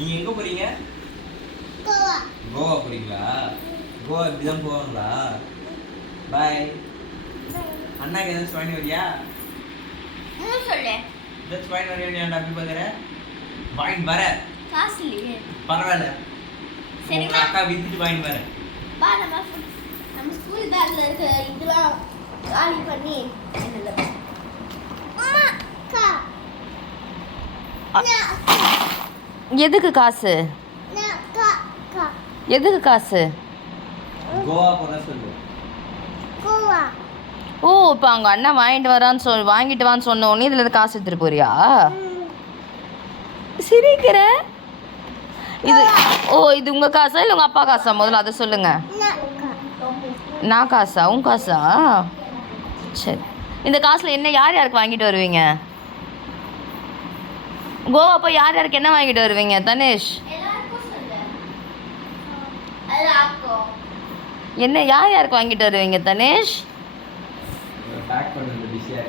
நீங்க எங்க போறீங்க? கோவா. கோவா போறீங்களா? கோவா இப்படிதான் போவாங்களா? பாய். அண்ணாக்கு ஏதாச்சும் வாங்கி வரியா? சொல்லு. ஏதாச்சும் வாங்கி வரியா? நீ அப்படி பாக்குற? வாங்கி வர. காசு இல்லையே. பரவாயில்ல. சரி உங்க அக்கா வித்துட்டு வாங்கி வரேன். பா நம்ம ஸ்கூல் பேக்ல இருக்க இதெல்லாம் காலி பண்ணி என்னல அம்மா அக்கா எதுக்கு காசு? எதுக்கு காசு? கோவா போற சொல்லு. கோவா. ஓ இப்போ அவங்க அண்ணா வாங்கிட்டு வான்னு சொன்ன உடனே இதுல இருந்து காசு எடுத்துட்டு போறியா? சிரிக்கிற இது. ஓ இது உங்க காசா இல்லை உங்க அப்பா காசா? முதல்ல அதை சொல்லுங்க. நான் காசா? உன் காசா? சரி. இந்த காசுல என்ன யார் யாருக்கு வாங்கிட்டு வருவீங்க? கோவா போய் யார் யாருக்கு என்ன வாங்கிட்டு வருவீங்க தனேஷ்? என்ன யார் யாருக்கு வாங்கிட்டு வருவீங்க தனேஷ்? பேக் பண்ணுங்க பிஸியா.